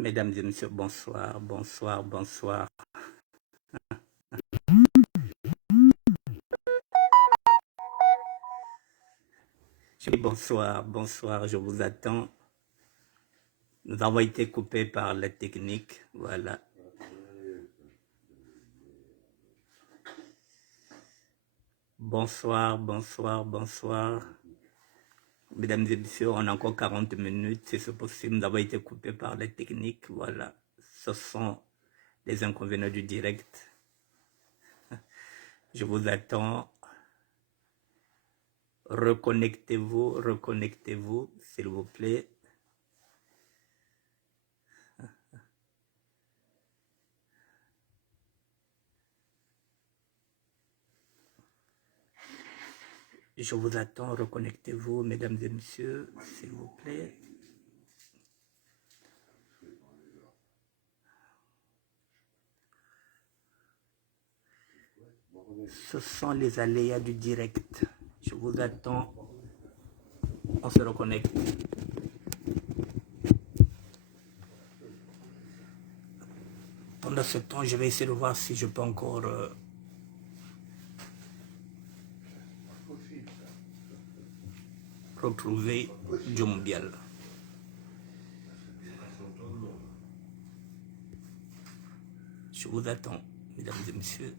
Mesdames et messieurs, bonsoir, bonsoir, bonsoir. Bonsoir, bonsoir, je vous attends. Nous avons été coupés par la technique, voilà. Bonsoir, bonsoir, bonsoir. Mesdames et messieurs, on a encore 40 minutes, si c'est possible. Nous avons été coupés par la technique, voilà. Ce sont les inconvénients du direct. Je vous attends. Reconnectez-vous, s'il vous plaît. Je vous attends, reconnectez-vous, mesdames et messieurs, s'il vous plaît. Ce sont les aléas du direct. Je vous attends. On se reconnecte. Pendant ce temps, je vais essayer de voir si je peux encore retrouver Djombial. Je vous attends, mesdames et messieurs.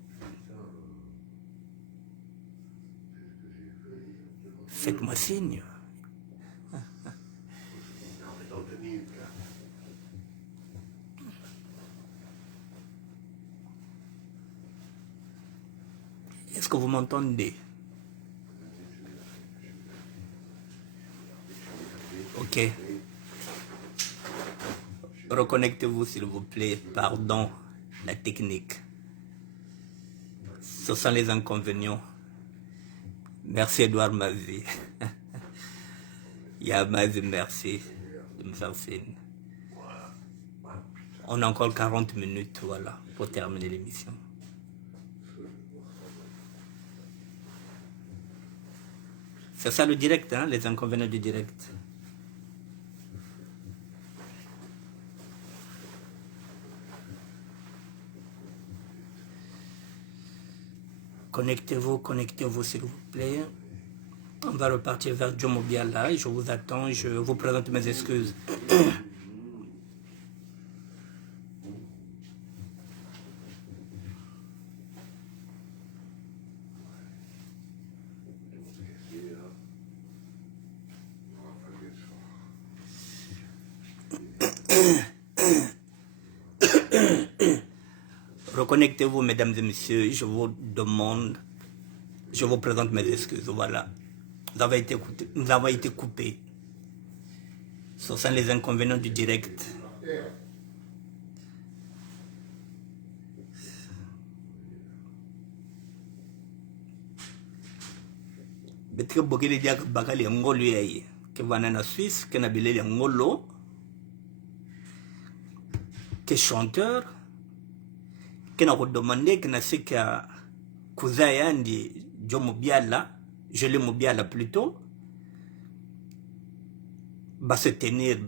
Faites-moi signe. Est-ce que vous m'entendez? Ok. Reconnectez-vous, s'il vous plaît. Pardon, la technique. Ce sont les inconvénients. Merci, Edouard Mazie. Mazie, merci de me faire signe. On a encore 40 minutes, voilà, pour terminer l'émission. C'est ça le direct, hein, les inconvénients du direct. Connectez-vous s'il vous plaît. On va repartir vers Djomobiala. Je vous attends, je vous présente mes excuses. Reconnectez-vous, mesdames et messieurs, je vous demande, je vous présente mes excuses, voilà. Nous avons été coupés. Ce sont les inconvénients du direct. Betre bokele diak bakali ngolo yaye ke vana na Suisse ke na bilele ngolo ke chanteur ke na redemander ke na sika cousin yandi Djomobiala, je l'ai Mobiala plutôt, va se tenir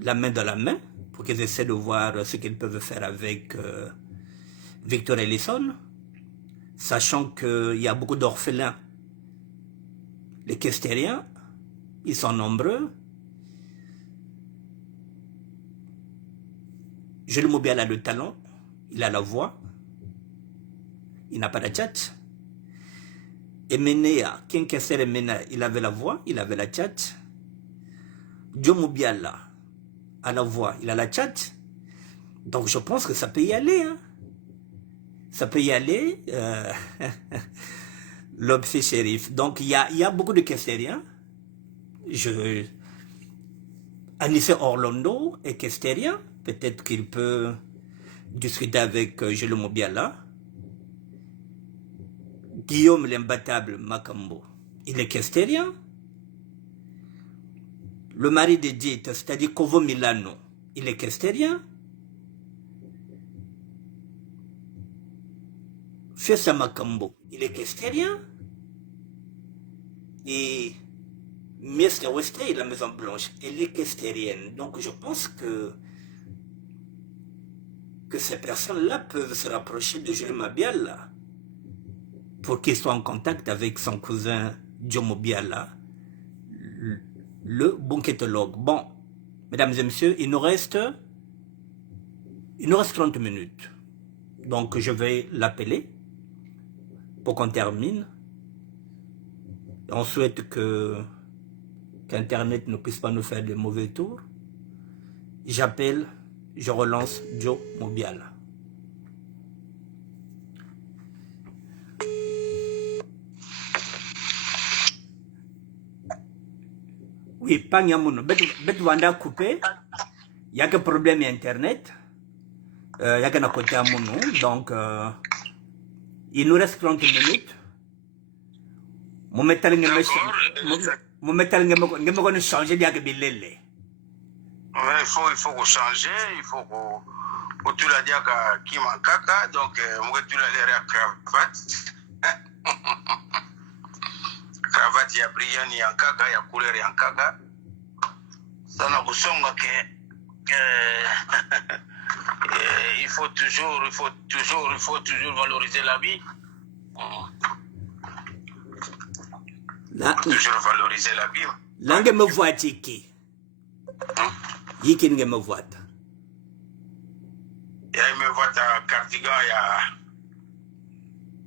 la main dans la main pour qu'ils essaient de voir ce qu'ils peuvent faire avec Victor Ellison, sachant qu'il y a beaucoup d'orphelins. Les Kestériens, ils sont nombreux. Jules Mobiala a le talent, il a la voix, il n'a pas la tchatch. Et Menea, Kinkesser Mena, il avait la voix, il avait la tchatch. Djomobiala a la voix, il a la tchatch. Donc je pense que ça peut y aller. Hein. Ça peut y aller. L'Obsi Shérif. Donc il y a beaucoup de Kestériens. Anissé Orlando est Kestérien. Peut-être qu'il peut discuter avec Jules Mobiala. Guillaume l'imbattable Makambo, il est Kestérien. Le mari de Dite, c'est-à-dire Kovo Milano, il est Kestérien. Fiesa Makambo, il est Kestérien. Et Mr. Westley, la Maison Blanche, elle est kestérienne. Donc je pense que que ces personnes-là peuvent se rapprocher de Jules Mabiala pour qu'il soit en contact avec son cousin Jomo Biala, le bunketologue. Bon, mesdames et messieurs, il nous reste 30 minutes. Donc je vais l'appeler pour qu'on termine. On souhaite qu'Internet ne puisse pas nous faire de mauvais tours. J'appelle, je relance Joe Mobiala. Oui, pas Nyamuno. Bet Wanda coupé. Il y a que problème Internet. Il y a qu'un côté à Mounou. Donc, il nous reste 30 minutes. Mon métal n'est pas changer. Il y a que Bilele. Il faut changer. Il faut que tu l'as dit à qui m'a caca. Donc, moi, tu l'as l'air à cravate. Cravate, il y a brillant, il y a caca, il y a couleur, il y a caca. Ça n'a pas que il faut toujours valoriser la vie. Toujours valoriser la vie. Langue me voit qui? Yiki ne me voit. Il me voit à cardigan,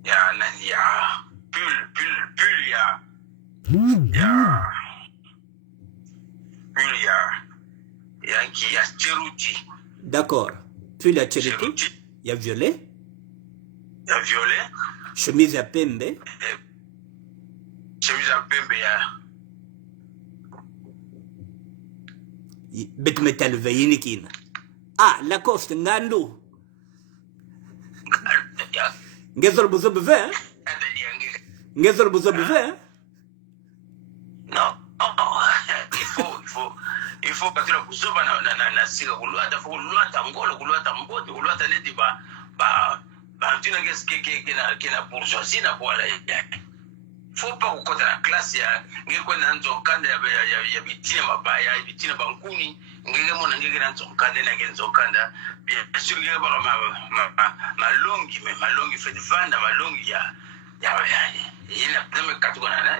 il y a pull, il y a Cheruti. D'accord. Puis il y a Cheruti, il y a violet. Il y a violet. Chemise à pembe. Chemise à pembe, il y a... Bet metal veyinikin. Ah, Lacoste, Ngando. Ngezol buzo beve, hein? Ngezol buzo beve, hein? Non. Il faut que tu le buzo na siga kuluata kuluata ngolo kuluata mbote kuluata leti ba antina kena bourgeoisie na bola ya. Faut pas ko kota na classe ya ngeko na nzokanda ya bitina mabaya ya bitina bankuni ngeke mona ngeke na nzokanda na ngenzokanda bien sûr ngeke ba malongi fait de vanda malongi ya ina teme katukana na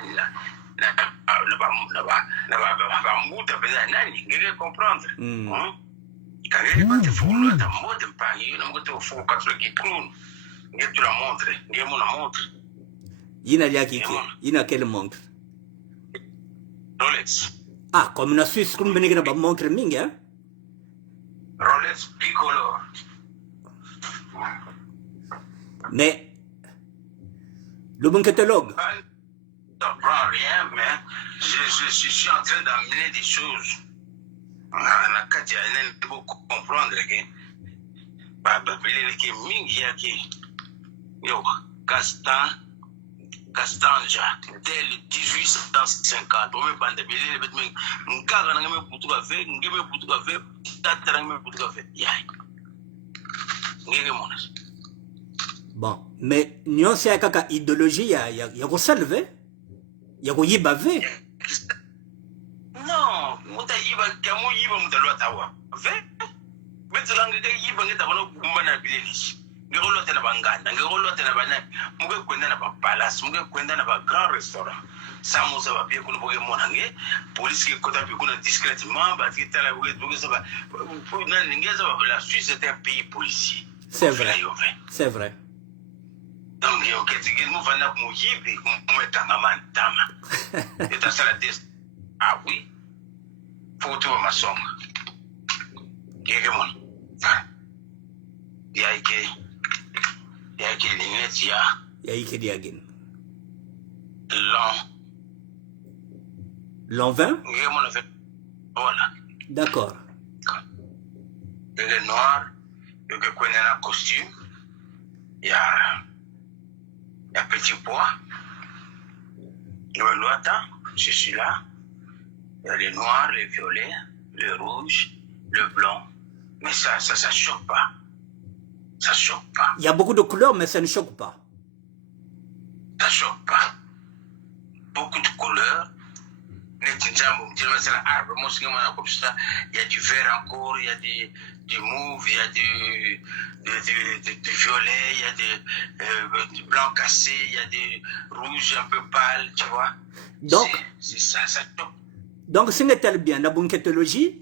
muda pesa nani ngeke comprendre kage pas te fulu ta mode mpangi na mgoto fulu katro kikrun ngeke tu la montre ngeke mona montre. Il y a quelle montre? Rolex. Ah, comme la Suisse, comme vous n'avez pas montre mingue, hein? Rolex bicolore. Mais, le bon catalogue? Je n'apprends rien, mais je suis en train d'amener des choses. Il faut comprendre que Castanja, dès le 1850, on me bande de billet, mais n'gaga na ngeme putu kafe, ngeme putu kafe, tatara ngeme putu kafe. Yai. Ngeke monas. Bon, mais nous c'est kaka idéologie ya ko salve, ya ko yibave. Non, muta yiba kamu yiba muta lota wa. Ve? Betulanga ke yiba ngeta bana kumba na bileli. Ngekolo tena banganda ngekolo tena bana muke kwenda na ba palace muke kwenda na ba grand restaurant samuza ba pie kuno boge monange police ke kota pe kuna discrètement ba titala boge ça va na ngeza ba la Suisse est un pays policier. C'est vrai. C'est vrai. Donc yo ketike mu vana mu yibi mu metanga mantama. Eta sala test. Ah oui. Photo ma songa. Ngeke mon. Il y a qui lunettes, il y a qui diagine. L'an 20? Voilà. D'accord. Le noir, il y a un costume, il y a petit pois, il y a l'ouata, je suis là. Il y a le noir, le violet, le rouge, le blanc. Mais ça choque pas. Ça choque pas. Il y a beaucoup de couleurs, mais ça ne choque pas. Ça choque pas. Beaucoup de couleurs. Il y a du vert encore, il y a du mauve, il y a du violet, il y a du blanc cassé, il y a du rouge un peu pâle, tu vois. Donc, c'est ça choque. Donc, ce n'est bien la bunketologie,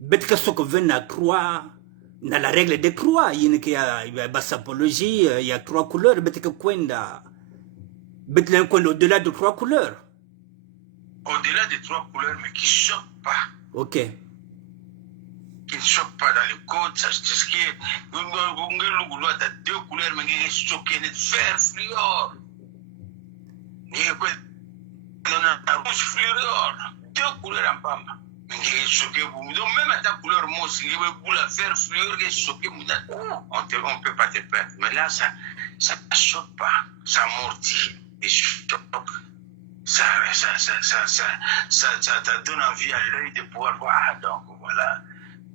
bet que ce que veut na croix, na la règle des croix, il y a la sapologie, il y a 3 couleurs, bet que kwenda, bet au-delà de 3 couleurs. Au-delà des 3 couleurs, mais qui ne choquent pas. Ok. Qui ne choquent pas dans les côtes, c'est ce qui est. Tu as 2 couleurs, mais qui sont choquées, vert fluor. Rouge fluor. 2 couleurs en pamba. Mais qui est choqué. Donc, même à ta couleur mousse, il y a pour la vert fluor qui est choqué. On ne peut pas te perdre. Mais là, ça ne choque pas. Ça amortit. Et choque. Ça te donne envie à l'œil de pouvoir voir. Ah, donc voilà.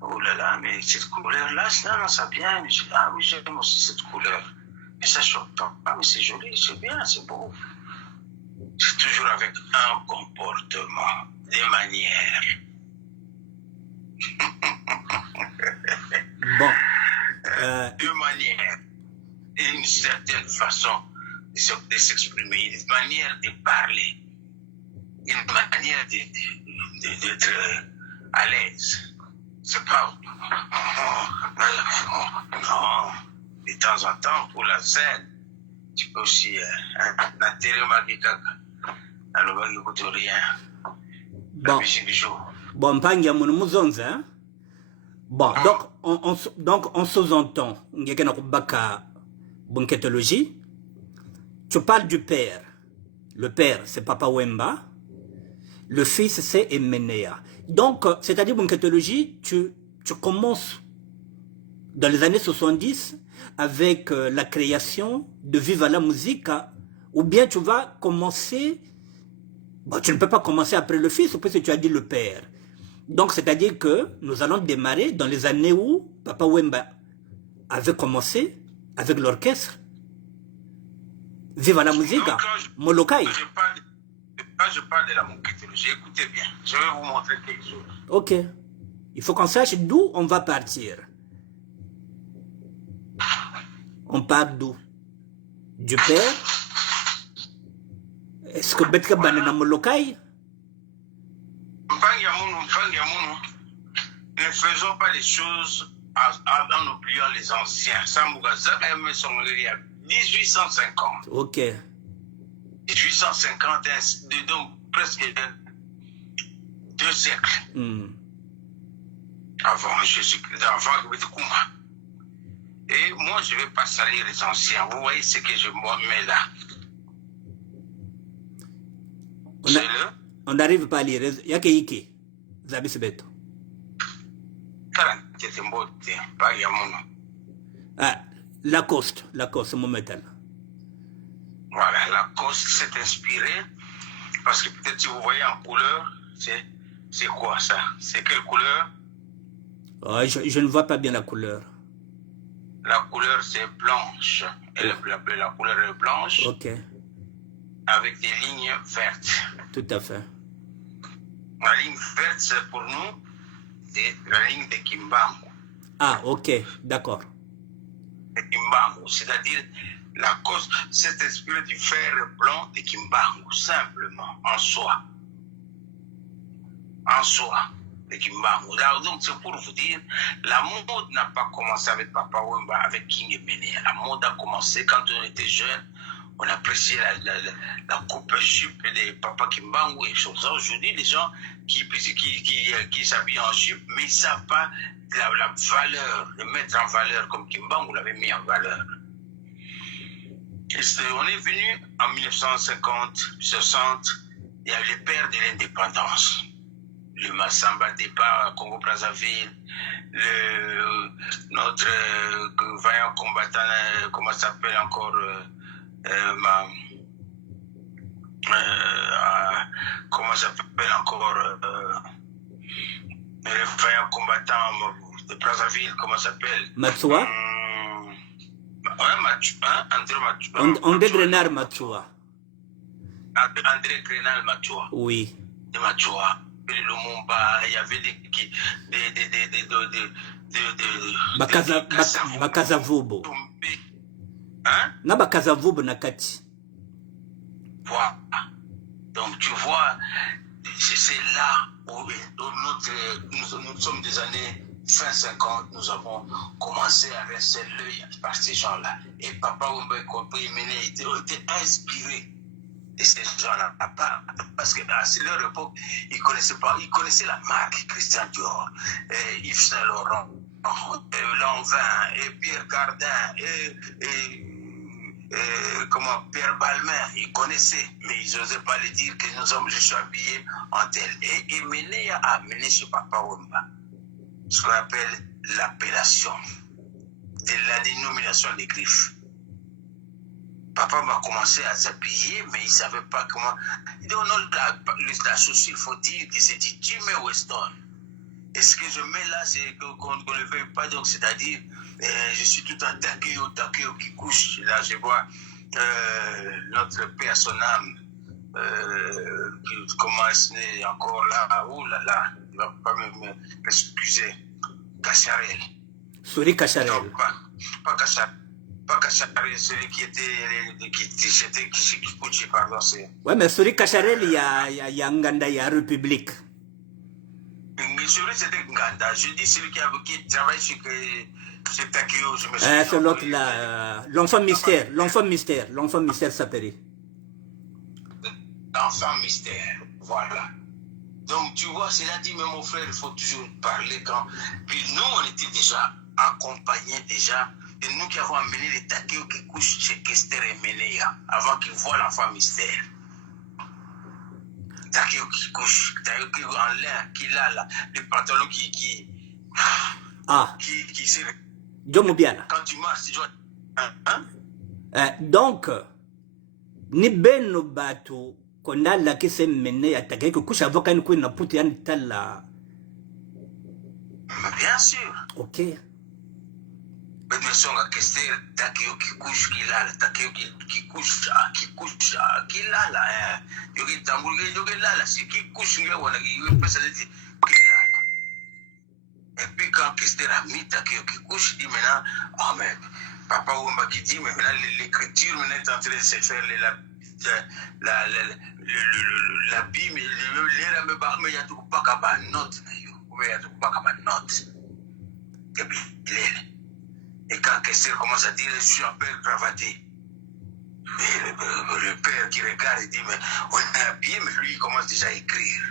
Oh là là, mais cette couleur-là, non, ça vient. Ah oui, j'aime aussi cette couleur. Mais ça choque pas. Ah, mais c'est joli, c'est bien, c'est beau. C'est toujours avec un comportement, des manières. Bon. Deux manières. Une certaine façon de s'exprimer, une manière de parler, une manière d'être à l'aise. C'est pas non. De temps en temps, pour la scène, tu peux aussi l'intérêt magique. Alors, il n'écoute rien. La musique du jour. Bon, pas de mouzounze, hein? Bon, donc on sous-entend, il y a une bunketologie. Tu parles du père. Le père, c'est Papa Wemba. Le fils, c'est Emenea. Donc, c'est-à-dire, bunketologie, tu commences dans les années 70 avec la création de Viva la Musica, ou bien tu vas commencer. Bon, tu ne peux pas commencer après le fils, parce que tu as dit le père. Donc, c'est-à-dire que nous allons démarrer dans les années où Papa Wemba avait commencé avec l'orchestre. Viva la Musica, Molokai. Quand je parle de la bunketologie, écoutez bien, je vais vous montrer quelque chose. Ok. Il faut qu'on sache d'où on va partir. On part d'où? Du père? Est-ce que Betka Banana Molokai? Ne faisons pas les choses en oubliant les anciens. Sambugaza aime son il y a 1850. Ok. 1850, donc presque 2 siècles. Avant Jésus-Christ, avant Kouma. Et moi, je ne vais pas salir les anciens. Vous voyez ce que je mets là. On n'arrive pas à lire. Yake Ike. Zabisbeto. Ah, Lacoste, mon métal. Voilà, Lacoste s'est inspiré. Parce que peut-être si vous voyez en couleur, c'est quoi ça? C'est quelle couleur? Oh, je ne vois pas bien la couleur. La couleur, c'est blanche. La couleur est blanche. Ok. Avec des lignes vertes. Tout à fait. La ligne verte, c'est pour nous la ligne de Kimbangu. Ah, ok, d'accord. De Kimbangu, c'est-à-dire la cause, cet esprit du fer blanc de Kimbangu, simplement, en soi. En soi, de Kimbangu. Donc, c'est pour vous dire, la mode n'a pas commencé avec Papa Wemba, avec King Emenea. La mode a commencé quand on était jeune. On appréciait la coupe jupe de Papa Kimbangu et choses. Aujourd'hui, les gens qui s'habillent en jupe, mais ils ne savent pas la valeur, le mettre en valeur comme Kimbangu l'avait mis en valeur. On est venu en 1950, 60, il y a le père de l'indépendance. Le Massamba départ à Congo-Brazzaville, notre vaillant combattant, comment ça s'appelle encore comment ça s'appelle encore le vaillant combattant de Brazzaville, comment ça s'appelle? Matsua? André Grenal Matsua. André Grenal Matsua. Oui. De Matsua. Le Lumumba, il y avait Bakazavubo. Hein? Na Bakazavubo na kati. Voilà. Donc tu vois, c'est là où nous sommes des années fin 50, nous avons commencé à rester l'œil par ces gens-là. Et Papa Wemba Ekope était inspiré de ces gens-là. Parce qu'à leur époque, ils ne connaissaient pas, ils connaissaient la marque Christian Dior, Yves Saint Laurent, Lanvin, et Pierre Cardin, comment Pierre Balmain, ils connaissaient, mais ils n'osaient pas le dire que nous sommes juste habillés en tel. Et Emené a amené chez Papa Wemba ce qu'on appelle l'appellation de la dénomination des griffes. Papa m'a commencé à s'habiller, mais il ne savait pas comment. Il dit, oh non, la chose, il faut dire que c'est dit Jimmy Weston. Et ce que je mets là, c'est qu'on ne le veuille pas, donc c'est-à-dire, je suis tout en takeo qui couche. Là, je vois notre père, son âme, qui commence encore là, oh là là, il ne va pas m'excuser, Cacharel. Suri Cacharel. Non, pas Cacharel. Pas Cacharel, celui qui était, qui couche, pardon, c'est... Ouais, mais Suri Cacharel, il y a Nganda, il y a République. Celui, c'était Nganda. Je dis celui qui travaille chez Takeo, je me suis dit... C'est l'autre là, l'enfant mystère s'appelait. L'enfant mystère, voilà. Donc tu vois, cela dit, mais mon frère, il faut toujours parler quand... Puis nous, on était déjà accompagnés déjà, et nous qui avons amené les Takeo qui couchent chez Kester et Menea, avant qu'ils voient l'enfant mystère. Takeo qui couche, Takeo qui en l'air, qui là, les pantalons qui se... Jomobiana. Quand tu marches, tu dois... Donc, ni beno bato, qu'on a là qui s'est mené à Takeo qui couche avant qu'on n'a pas été en tala. Bien sûr. Ok. Mais bien sûr, Kester, Takeo qui couche, qui là, Takeo qui couche, qui là, yogi tambour, yogi là, c'est qui couche, yogi peut-se dire qui là. Et puis quand Kester a mis Takeo qui couche, il dit maintenant, oh mais Papa Wemba qui dit, mais maintenant l'écriture maintenant est en train de se faire la bille, mais il y a tout pas qu'à note, il y a tout pas qu'à note. Et quand Kester commence à dire, je suis un père cravaté. Et le père qui regarde, il dit, mais on est habillé, mais lui, il commence déjà à écrire.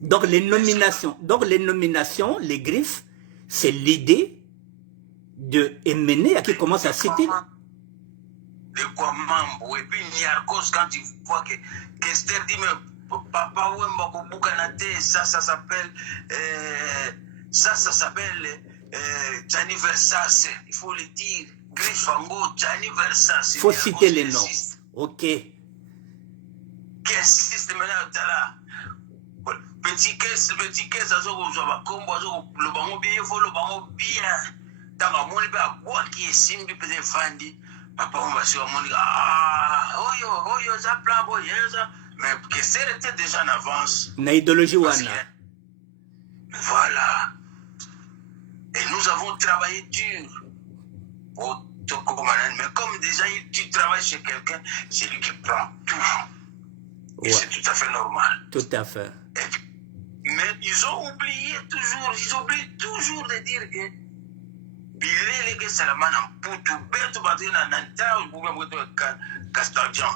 Donc les nominations, les griffes, c'est l'idée de Emené qui commence à citer. De quoi mambo. Et puis Niarkos, quand il voit que Kester dit, mais Papa Wemba Kobukanate, ça s'appelle Gianni Versace, il faut le dire. Griffango, Gianni Versace. Il faut citer les noms. Ok. Qui insiste maintenant là. Petit caisse, le bango bien, il faut le bango bien. Dans ma monnaie, quoi qui est simbi, peut-être Fandi. Papa, on va sur mon ça plan, mais que c'était déjà en avance. Na idéologie wana. Voilà. Et nous avons travaillé dur. Mais comme déjà tu travailles chez quelqu'un, c'est lui qui prend tout. Et ouais. C'est tout à fait normal. Tout à fait. Mais ils ont oublié toujours de dire que Bilele que Salaman en Poutou, Bertou Badina Nanta, ou Castaldian,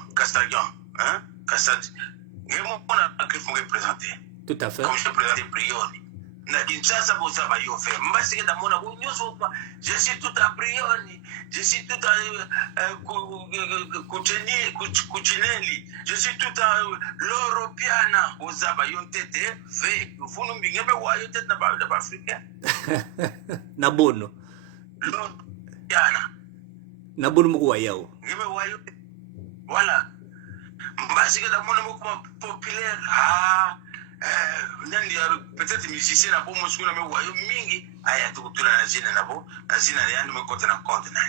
hein? Castaldian. Et moi, on a que vous représenter. Tout à fait. Comme je présentais Brioni. Je suis tout à Brioni, je suis tout à Cucinelli, je suis tout à l'Europiana, aux Abayon Tete, vous nous bigez, mais voyez tête d'Africain. Nabono. L'Europiana. Nabono Mouayao. Voilà. Parce que dans mon mouvement populaire, peut-être musicien na bon musicien mais wayo mingi aya tukutula na jina nabo na jina yani me côté na compte na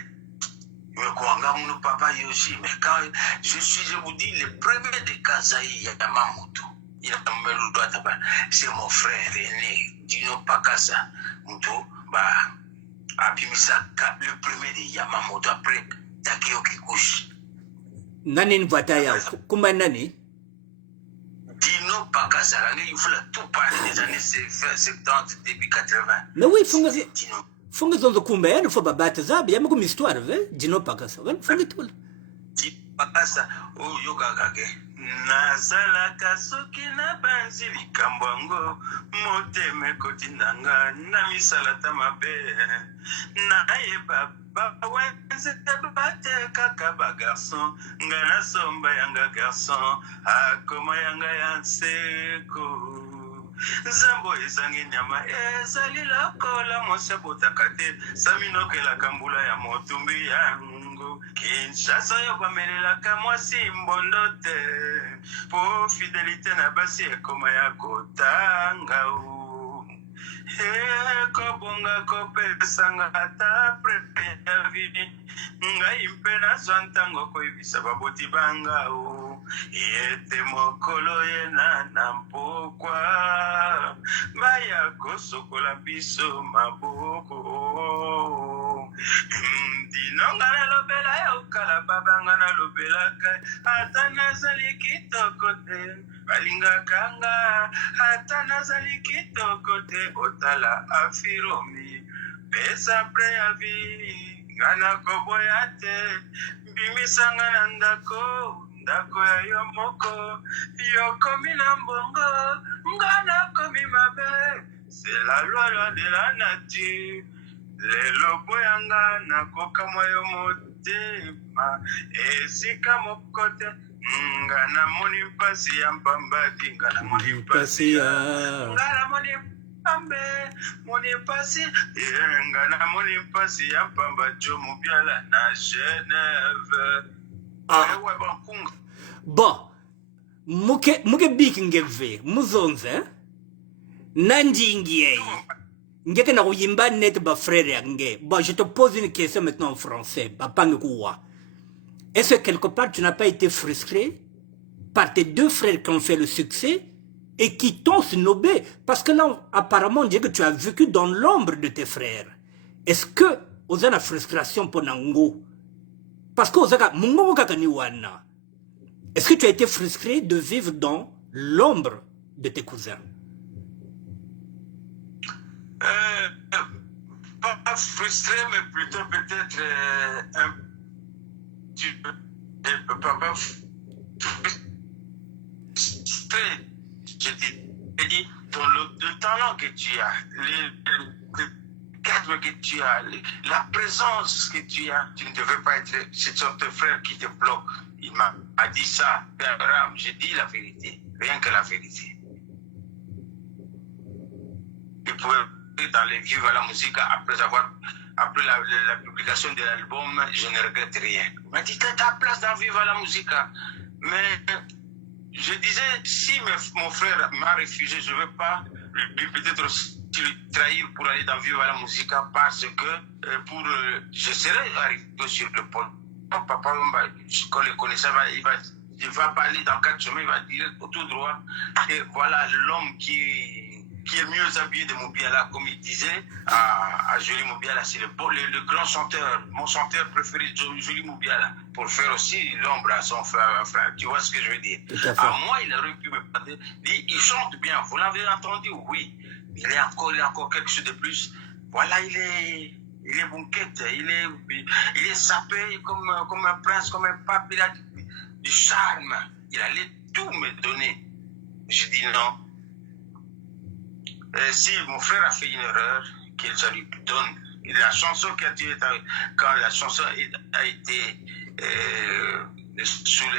me kwanga mon papa yoshi mais quand je vous dis le premier de Kazaï Yamamoto il a me le droit c'est mon frère aîné Dino Pakasa Mto, abimisaka le premier de Yamamoto après Takeo Kikuchi. Nani nvata yao? Kumba nani? Dino Pakasa, il faut la tout parler des années 70, début 80. Mais oui, funga zonzo kumba yani fo babata zabi ya mko histoire ve Dino Pakasa. Wen funga tula. Dino Pakasa o yoga kage. Nazalaka soki na banzi likambo yango motema ekotindanga na misalata mabe nayeba bawenze batekaka bagarson nga nasomba yanga garson akoma yanga ya nseko Zambo ezangi nyama ezali lokola mwasi abotaka te saminokelaka mbula ya motumbi yango Kinshasa yo bamelelaka mwasi mbondo te po fidelite na basi ekoma ya kotanga kobonga kopesanga ata prepe ya vidi ngai mpe nazwa ntango koyebisa baboti banga yete mokolo ye na mpokwa baya kosokola biso maboko dinonga nalobela ya okala babanga nalobelaka ata nazali kitoko te balingaka nga ata nazali kitoko te otala afiromi pesa preavi nga nakoboya te bimisanga na ndako ya yo moko yokomi na mbongo nga nakomi mabe c'est la loi de la nature lelo boyanga nakokamwa yo motema esika moko te nga namoni mpasi ya mpambaki nga namoni mpasi ya nga namoni pambe moni mpasi nga namoni mpasi ya mpamba jo mobiala na Genève. Bon, muke biki ngeve muzonze nandingi ngeke na kuyimba net ba frère yange. Bon, je te pose une question maintenant en français. Est-ce que quelque part tu n'as pas été frustré par tes deux frères qui ont fait le succès et qui t'ont snobé? Parce que là, apparemment, on dit que tu as vécu dans l'ombre de tes frères. Est-ce que vous avez la frustration pour Nango? Parce que est-ce que tu as été frustré de vivre dans l'ombre de tes cousins? Pas frustré, mais plutôt peut-être un petit peu. Pas frustré, je dis, dans le talent que tu as, le cadre que tu as, la présence que tu as, tu ne devais pas être cette sorte de frère qui te bloque. Il m'a dit ça, j'ai dit la vérité, rien que la vérité. Il pouvait dans les Vive à la musique après la publication de l'album, je ne regrette rien. Il m'a dit, t'as ta place dans Vive à la musique. Mais je disais, si mon frère m'a refusé, je ne vais pas lui peut-être trahir pour aller dans Vive à la musique parce que je serais arrivé sur le pôle. Papa, quand le connaissait, il va parler dans 4 chemins, il va dire tout droit. Et voilà l'homme qui est mieux habillé de Mobiala, comme il disait à Jolie Mobiala, c'est le grand chanteur, mon chanteur préféré, Jolie Mobiala, pour faire aussi l'ombre à son frère. Tu vois ce que je veux dire? À moi, il aurait pu me parler. Il chante bien, vous l'avez entendu? Oui. Il est encore quelque chose de plus. Voilà, il est banquette, il est sapé comme un prince, comme un pape, il a du charme. Il allait tout me donner. Je dis non. Si mon frère a fait une erreur, qu'il se lui donne. La chanson quand la chanson a été sous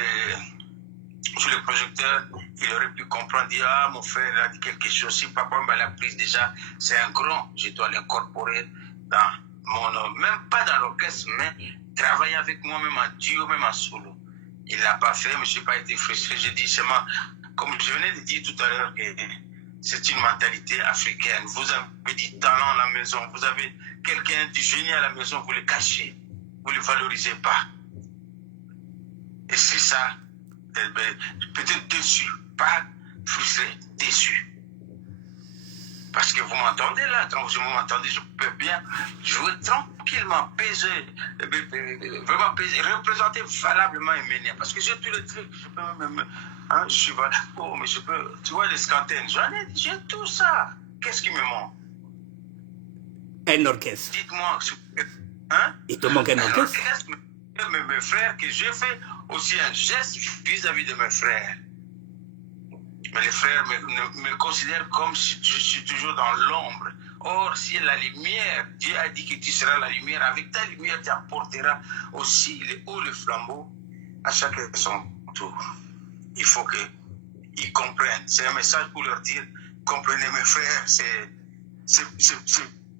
le projecteur, il aurait pu comprendre, dire, ah, mon frère a dit quelque chose, si papa l'a prise déjà, c'est un grand, je dois l'incorporer dans mon nom, même pas dans l'orchestre, mais travailler avec moi, même en duo, même en solo. Il ne l'a pas fait, mais je n'ai pas été frustré. Je dis seulement, comme je venais de dire tout à l'heure, que c'est une mentalité africaine. Vous avez du talent à la maison, vous avez quelqu'un du génie à la maison, vous le cachez, vous ne le valorisez pas. Et c'est ça, peut-être déçu, pas frustré, déçu. Parce que vous m'entendez là, quand vous m'entendez, je peux bien jouer tranquillement, peser, vraiment peser, représenter valablement Eménia. Parce que j'ai tous les trucs, je peux même, hein, je suis valable, oh, mais je peux, tu vois, les scantaines, j'ai tout ça. Qu'est-ce qui me manque? Un orchestre. Dites-moi, hein? Il te manque un orchestre? Mes frères, que j'ai fait aussi un geste vis-à-vis de mes frères. Mais les frères me considèrent comme si je suis toujours dans l'ombre. Or, si la lumière, Dieu a dit que tu seras la lumière, avec ta lumière, tu apporteras aussi les hauts, les flambeaux à chacun son tour. Il faut qu'ils comprennent. C'est un message pour leur dire, comprenez mes frères, c'est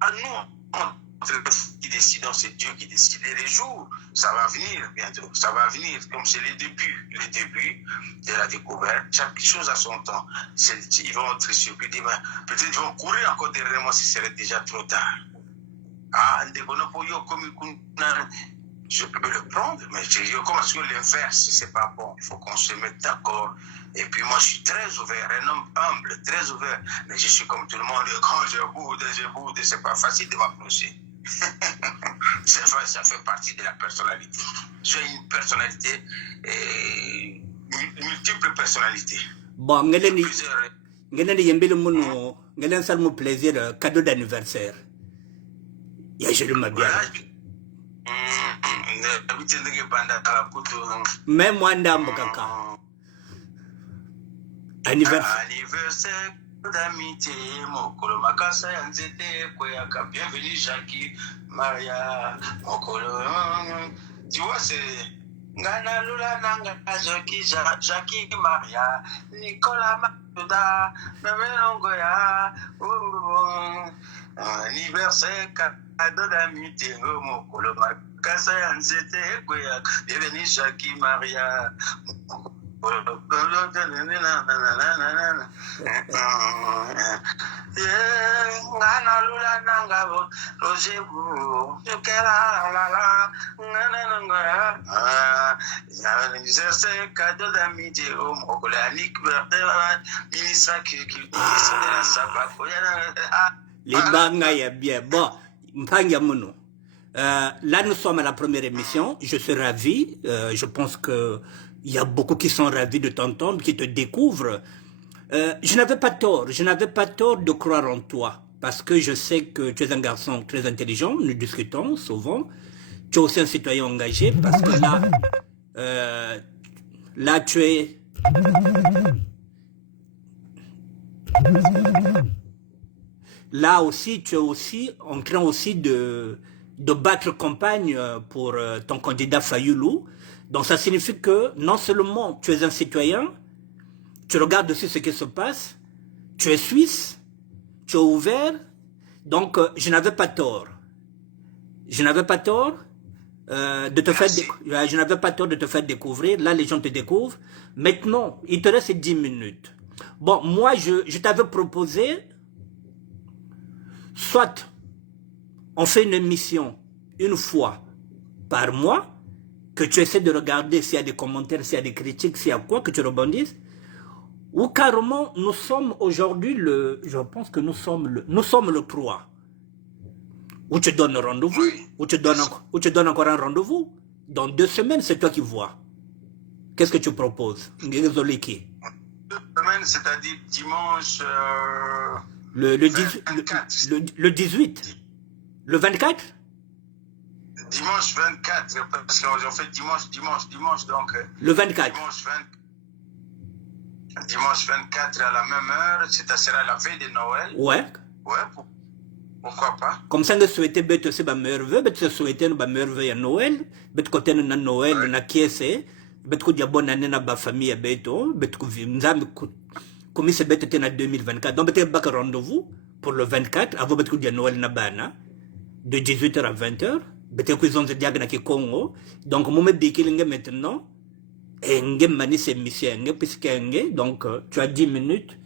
à nous qui décidons, c'est Dieu qui décide. Et les jours, ça va venir bientôt, ça va venir, comme c'est les débuts de la découverte. Chaque chose a son temps. Ils vont être surpris demain. Peut-être ils vont courir encore derrière moi si ce serait déjà trop tard. Ah, je peux le prendre, mais je commence que l'inverse, c'est pas bon. Il faut qu'on se mette d'accord. Et puis moi, je suis très ouvert, un homme humble, très ouvert. Mais je suis comme tout le monde. Quand je boude, c'est pas facile de m'approcher. Ça fait partie de la personnalité. J'ai une personnalité, multiple personnalités. Bon, ngelen yembele mono, ngelen salmo plaisir cadeau d'anniversaire. Ya je le bien. Même moi ndambo kaka. Anniversaire d'amitié, mokolo makasa ya nzete koyaka. Bienvenue Jackie, Maria, mokolo. Tu vois, c'est Ngana Lula Nanga, Jackie, Maria, Nicolas Matuda, Memelongoya, anniversaire cadeau d'amitié, mokolo makasa ya nzete koyaka. Bienvenue Jackie, Maria. Libanga ya bien. Bon, mpanga mono. Là, nous sommes à la première émission. Je suis ravi. Je pense que il y a beaucoup qui sont ravis de t'entendre, qui te découvrent. Je n'avais pas tort. Je n'avais pas tort de croire en toi. Parce que je sais que tu es un garçon très intelligent. Nous discutons souvent. Tu es aussi un citoyen engagé. Parce que là, tu es... Là aussi, tu es aussi en train aussi de battre campagne pour ton candidat Fayoulou. Donc ça signifie que non seulement tu es un citoyen, tu regardes aussi ce qui se passe, tu es suisse, tu es ouvert, donc je n'avais pas tort. Je n'avais pas tort de te faire je n'avais pas tort de te faire découvrir. Là, les gens te découvrent. Maintenant, il te reste 10 minutes. Bon, moi, je t'avais proposé, soit on fait une émission une fois par mois, que tu essaies de regarder s'il y a des commentaires, s'il y a des critiques, s'il y a quoi, que tu rebondisses, ou carrément, nous sommes aujourd'hui je pense que nous sommes le 3, où tu donnes rendez-vous, où tu donnes encore un rendez-vous. Dans 2 semaines, c'est toi qui vois. Qu'est-ce que tu proposes? 2 semaines, c'est-à-dire dimanche... le 18. Le 24? Dimanche 24, parce qu'on fait dimanche, donc... Le 24. Dimanche 24 à la même heure, ça sera la veille de Noël. Ouais. Ouais, pourquoi pas? Comme ça, nous souhaitons que tu aies merveille, que tu souhaites une merveille à Noël, que tu aies une Noël, une caisse, que tu aies une bonne année dans la famille, que tu aies comme c'est bête en 2024. Donc, tu as un rendez-vous pour le 24, avant que tu aies Noël de 18h à 20h. Donc, moi, je maintenant, et donc, tu as 10 minutes,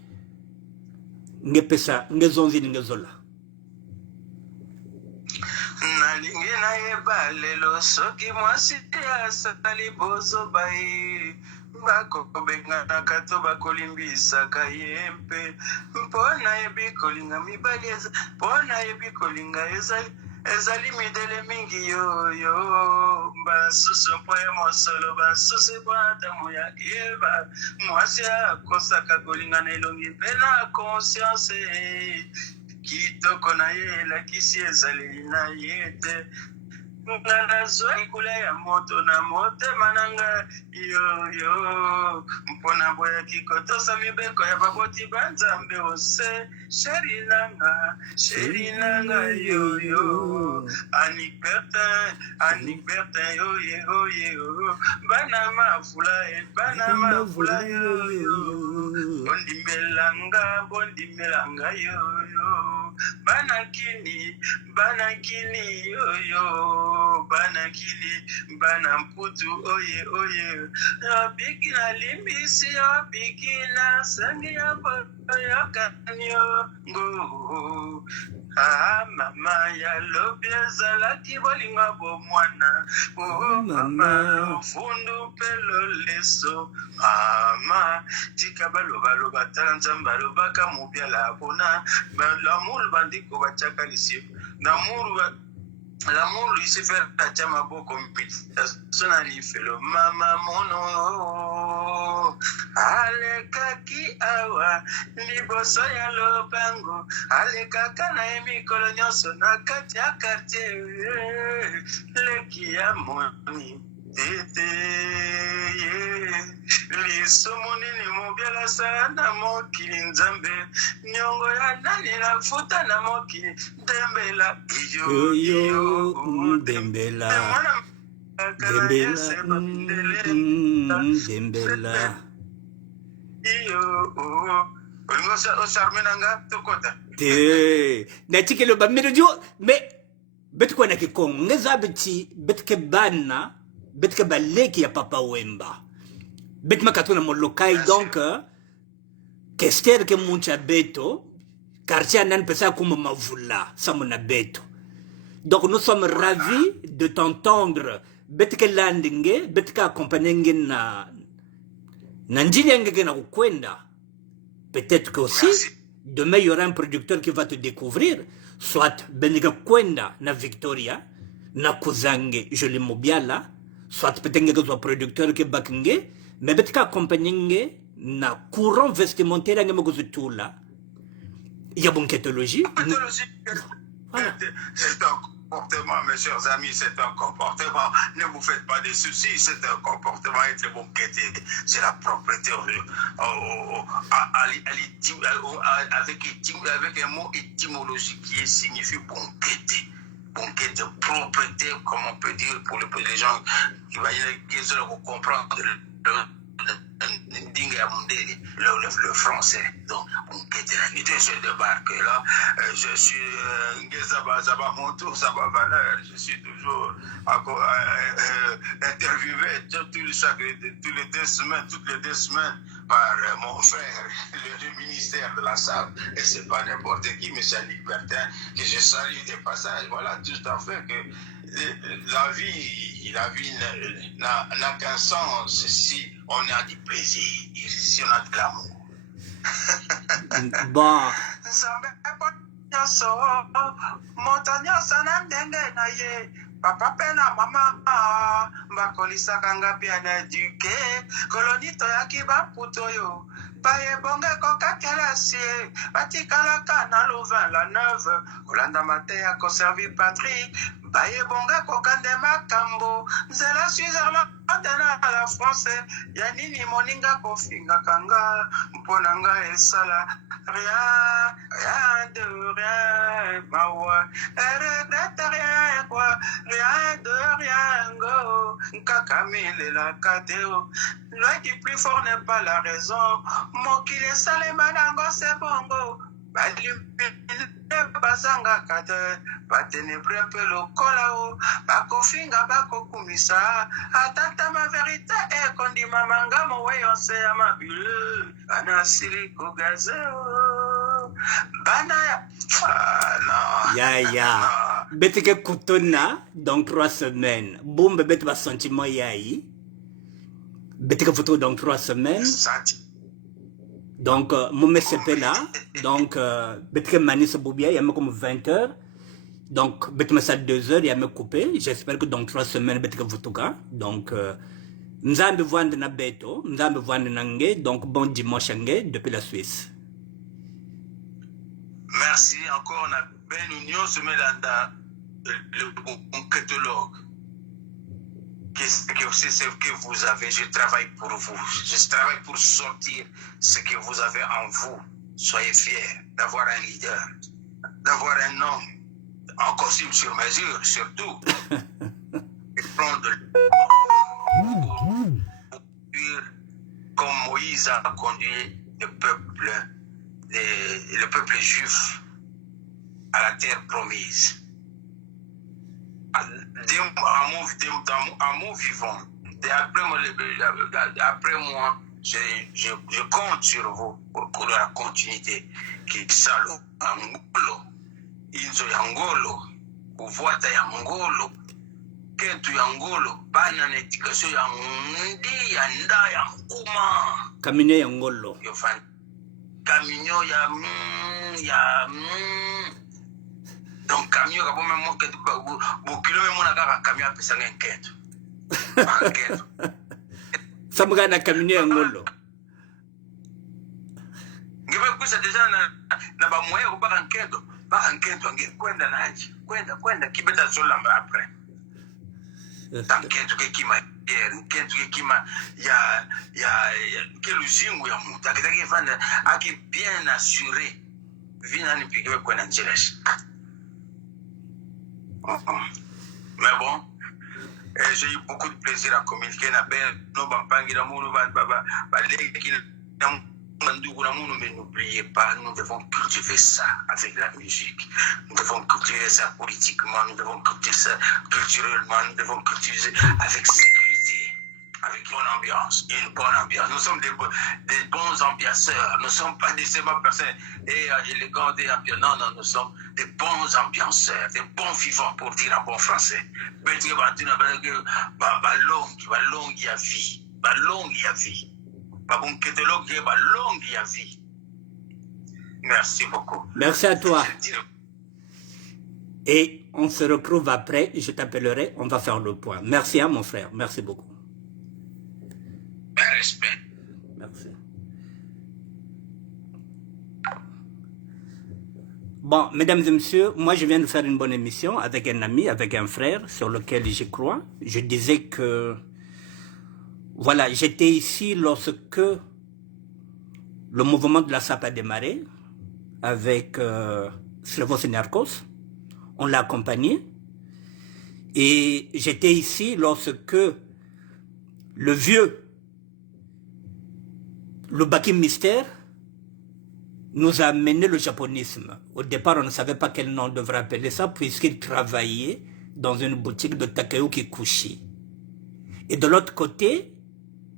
nalingi nayeba lelo soki mwasi asali bozoba ye bakobenganaka to bakolimbisaka ye mpe mpo nayebi kolinga mibali mpo nayebi kolinga ezali midele mingi yoyo basusu mpo ye mosolo basusu mpo adamu ya eva mwasi akosaka kolinga na elongi mpe na conscience kitoko na ye elakisi ezaleli na ye te nga nazwa likula ya moto na motema nanga yoyo mpona boyaki kotosa mibeko ya baboti banzambe ose sheri nanga yoyo Annick Bertin oye bana mafula yoyo bondimelanga yoyo bana kini yoyo bana mputu oye yobiki na limbisi yobiki na sangi ya boyokanyo ngo mama ya lobi ezalaki bolinga bomwana mama fundu pelo leso mama tika balobaloba tala nzambe alobaka mobiala mpona lamulu bandeko batiaka lisio L'amour lui s'est fait la chama beaucoup son alifelo mama mono aleka ki awa liboso ya lopango aleka kana emikolo nyonso na kati ya quartier leki ya moni tete lisomo nini mobiala sala na mokili nzambe nyongo ya nani na futa na mokili dembela dembela olingo osarmenanga tokota te natikelo bamirojo me betko na kikongeza betke bana betke baleki ya papa Wemba bet makatuna molokai donc kester ke muncha beto quartier nan pesa comme mavula samona beto. Donc nous sommes ravis de t'entendre betke landinge betke accompagner na njinenge na kwenda. Peut-être que aussi demain il y aura un producteur qui va te découvrir, soit Beniga Kwenda na Victoria na Kuzange Joli Mobiala, soit peut-être que soit producteur qui bakenge mais betke accompagner na courant vestimentaire nga mozutula. Il y a bon kétologie. Voilà. C'est un comportement, mes chers amis, c'est un comportement. Ne vous faites pas de soucis, c'est un comportement. Être bon kété, c'est la propreté. Avec un mot étymologique qui signifie bon kété. Bon kété, propreté, comme on peut dire pour les gens qui vont comprendre le français. Donc, je débarque là, je suis Zaba Valeur, je suis toujours interviewé toutes les 2 semaines par mon frère, le ministère de la SAP, et c'est pas n'importe qui, M. Annick Bertin, que je salue des passages. Voilà, tout à fait que la vie n'a qu'un sens si on a du plaisir, si on a de l'amour. Bon. Papa pena mama bakolisaka nga pia na eduke kolonito ya kibaputo yo baye bonge koka kelasi batikalaka na louvain la neuve kolanda mate ya conservi patrie baye bonge koka nde makambo nzela Switzerland na la France ya nini moninga kofingaka nga mpona nga esala rien de rien mawa regrette rien quoi rien de rien go nkakamile la kateo loi du plus fort n'est pas la raison mokili esalema nango se bongo balumine basanga kate batenebre mpe lokola o bakofinga bakokumisa atata ma verite ekondima mangamo weyonse ya mabule banasili kogaze o bana ya beteke kutona dans 3 semaines bombe bete ba sentiment yayi Betika photo dans 3 semaines. Asante. Donc, mon MSP là, donc, Betika Manis Boubia, il y a comme 20 heures. Donc, Betika ça 2 heures, il y a me coupé. J'espère que dans 3 semaines, Betika photo là. Donc, nous allons vendre na Beto, nous allons vendre Nangé. Donc, bon dimanche Nangé depuis la Suisse. Merci encore. On a Ben Union, se met le bon catalogue. Qu'est-ce que vous avez? Je travaille pour vous. Je travaille pour sortir ce que vous avez en vous. Soyez fiers d'avoir un leader, d'avoir un homme en costume sur mesure, surtout. Et prendre pour conduire comme Moïse a conduit le peuple juif à la terre promise. À mon vivant, après moi, je compte sur vous pour la continuité. Qui salo angolo, inzo yangolo, uvuata yangolo, kentu yangolo, bana na éducation yangndi yanda yankuma. Camino yangolo. Yofan, camino ya donc camion ka bomé mo ke bo kilomètre mo na ka camion apesa ngenketo ngenketo samuga na camion yangolo ngebe kusa deja na ba moye ko ba ngenketo ngekwenda naji kwenda kibeta zolamba après tanketo ke kima ngenketo ke kima ya ke luzingu ya mutu akitaki fanda aki bien assuré vina ni pigwe kwenda njiresh. Mais bon, j'ai eu beaucoup de plaisir à communiquer avec mais n'oubliez pas, nous devons cultiver ça avec la musique. Nous devons cultiver ça politiquement, nous devons cultiver ça culturellement, nous devons cultiver avec sécurité, avec une bonne ambiance. Nous sommes des bons ambianceurs. Nous ne sommes pas des personnes élégantes et ambiantes. Non, nous sommes des bons ambianceurs, des bons vivants pour dire en bon français. Merci beaucoup. Merci à toi. Et on se retrouve après, je t'appellerai, on va faire le point. Merci à mon frère, merci beaucoup. Respect. Merci. Bon, mesdames et messieurs, moi je viens de faire une bonne émission avec un ami, avec un frère sur lequel j'y crois. Je disais que, voilà, j'étais ici lorsque le mouvement de la SAP a démarré avec Slavos Niarchos. On l'a accompagné. Et j'étais ici lorsque le vieux, le Bakim Mystère, nous a amené le japonisme. Au départ, on ne savait pas quel nom on devrait appeler ça, puisqu'il travaillait dans une boutique de Takeuki Kushi. Et de l'autre côté,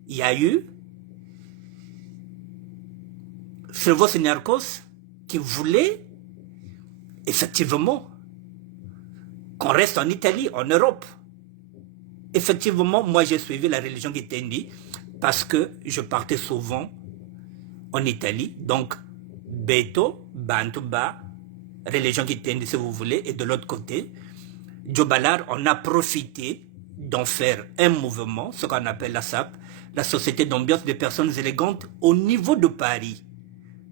il y a eu Slavos Niarchos qui voulait effectivement qu'on reste en Italie, en Europe. Effectivement, moi j'ai suivi la religion Gitendi parce que je partais souvent en Italie. Donc, Beto, Bantuba, religion Gitendi si vous voulez, et de l'autre côté, Djobalar, on a profité d'en faire un mouvement, ce qu'on appelle la SAP, la Société d'ambiance des personnes élégantes au niveau de Paris.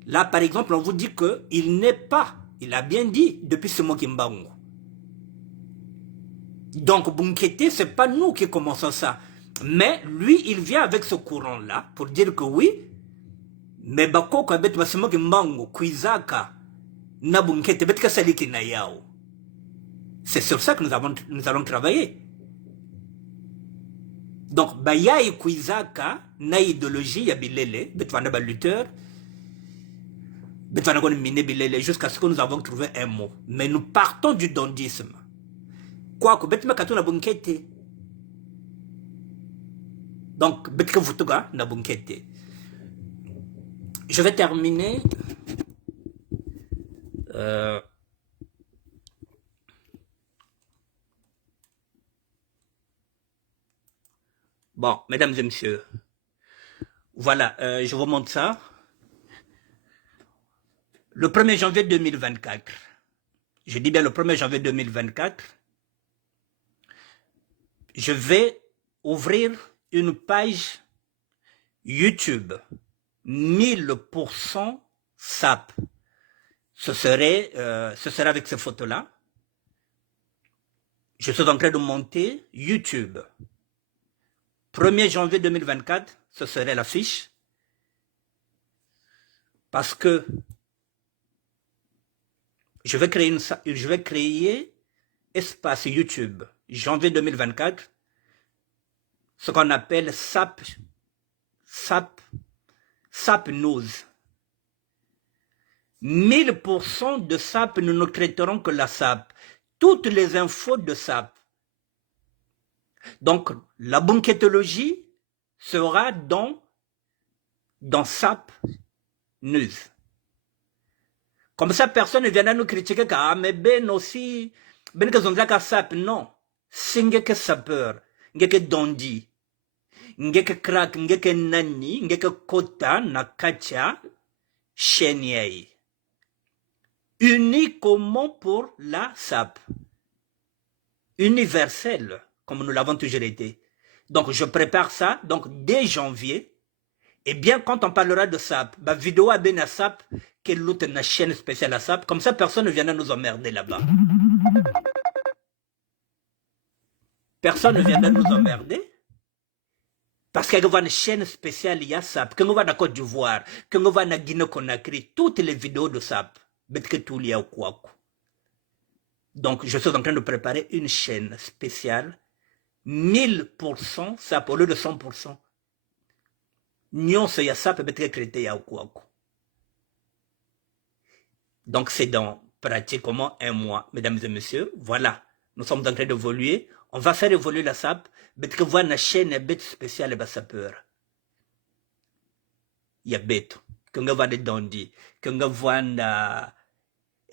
Là, par exemple, on vous dit qu'il n'est pas, il a bien dit, depuis ce mot Kimbango. Donc, Bunkete, ce n'est pas nous qui commençons ça. Mais lui, il vient avec ce courant-là pour dire que oui, mais Bako, quand bet Basimo Kimbango, Kuizaka, na Bunkete, bet Kasaliki na yao. C'est sur ça que nous allons travailler. Donc, Baya et Kuizaka, na idéologie, ya bilele, bet Vanaba lutteur, bet Vanaba miné bilele, jusqu'à ce que nous avons trouvé un mot. Mais nous partons du dondisme. Quoi bet makatu na bunkete. Donc, bet que vutuga na bunkete. Je vais terminer. Bon, mesdames et messieurs, Voilà, je vous montre ça. Le 1er janvier 2024, je dis bien le 1er janvier 2024, je vais ouvrir une page YouTube 1000% SAP. Ce serait avec ces photos-là. Je suis en train de monter YouTube. 1er janvier 2024, ce serait l'affiche. Parce que je vais créer espace YouTube janvier 2024, ce qu'on appelle SAP News. 1000% de SAP, nous ne traiterons que la SAP. Toutes les infos de SAP. Donc, la banquetologie sera dans SAP News. Comme ça, personne ne viendra nous critiquer car mais ben aussi, ben que zonzaka SAP, non. Singeke sapeur, ngeke dondi, ngeke crack, ngeke nani, ngeke kota, nakacha, chenyei. Uniquement pour la SAP. Universel, comme nous l'avons toujours été. Donc, je prépare ça, donc dès janvier. Et bien, quand on parlera de SAP, ma vidéo à ben à SAP, quelle l'autre chaîne spéciale à SAP, comme ça, personne ne viendra nous emmerder là-bas. Personne ne viendra nous emmerder. Parce qu'il y a une chaîne spéciale, il y a SAP. Quand on va dans Côte d'Ivoire, quand on va dans Guinée-Conakry, toutes les vidéos de SAP, donc, je suis en train de préparer une chaîne spéciale, 1000% SAP au lieu de 100%. Donc, c'est dans pratiquement un mois, mesdames et messieurs. Voilà, nous sommes en train d'évoluer. On va faire évoluer la SAP. Mais que voir une chaîne spéciale, bah, ça peur. Il y a bête. Que nous voit des dandis. Que nous voit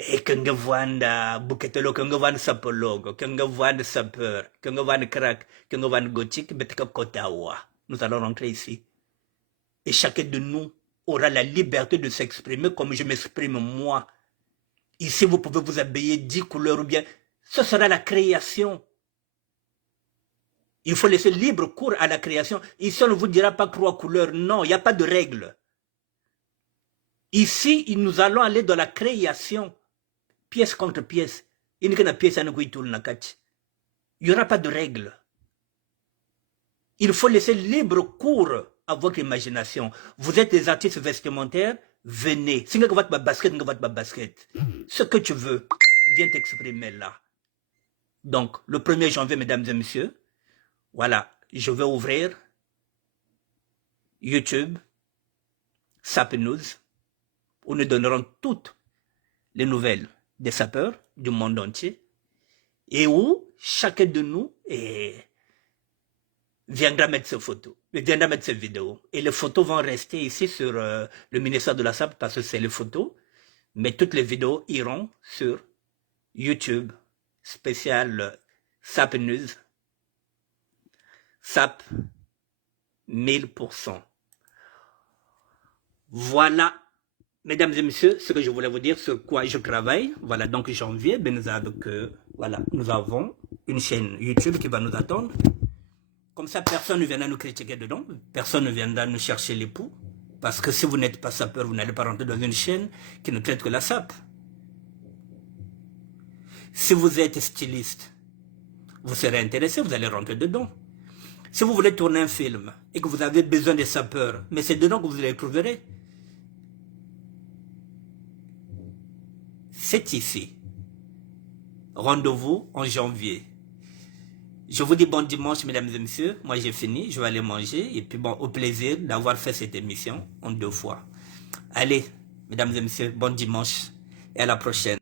et que nous voit bouquetolo. Que nous voit sapologue. Que nous voit sapeur. Que nous voit crack. Que nous voit gothique. Mais que kotawa. Nous allons rentrer ici. Et chacun de nous aura la liberté de s'exprimer comme je m'exprime moi. Ici, vous pouvez vous habiller 10 couleurs ou bien. Ce sera la création. Il faut laisser libre cours à la création. Ici, on ne vous dira pas 3 couleurs. Non, il n'y a pas de règle. Ici, nous allons aller dans la création. Pièce contre pièce. Il n'y aura pas de règle. Il faut laisser libre cours à votre imagination. Vous êtes des artistes vestimentaires, venez. Si vous avez votre basket, ce que tu veux, viens t'exprimer là. Donc, le 1er janvier, mesdames et messieurs, voilà, je vais ouvrir YouTube, SAP News, où nous donnerons toutes les nouvelles des sapeurs du monde entier et où chacun de nous viendra mettre ses photos, viendra mettre ses vidéos. Et les photos vont rester ici sur le ministère de la SAP parce que c'est les photos, mais toutes les vidéos iront sur YouTube, spécial SAP News, SAP 1000%. Voilà, mesdames et messieurs, ce que je voulais vous dire, sur quoi je travaille. Voilà, donc janvier, voilà, nous avons une chaîne YouTube qui va nous attendre. Comme ça, personne ne viendra nous critiquer dedans, personne ne viendra nous chercher l'époux. Parce que si vous n'êtes pas sapeur, vous n'allez pas rentrer dans une chaîne qui ne traite que la SAP. Si vous êtes styliste, vous serez intéressé, vous allez rentrer dedans. Si vous voulez tourner un film et que vous avez besoin des sapeurs, mais c'est dedans que vous les trouverez. C'est ici. Rendez-vous en janvier. Je vous dis bon dimanche, mesdames et messieurs. Moi, j'ai fini. Je vais aller manger. Et puis, bon, au plaisir d'avoir fait cette émission en 2 fois. Allez, mesdames et messieurs, bon dimanche et à la prochaine.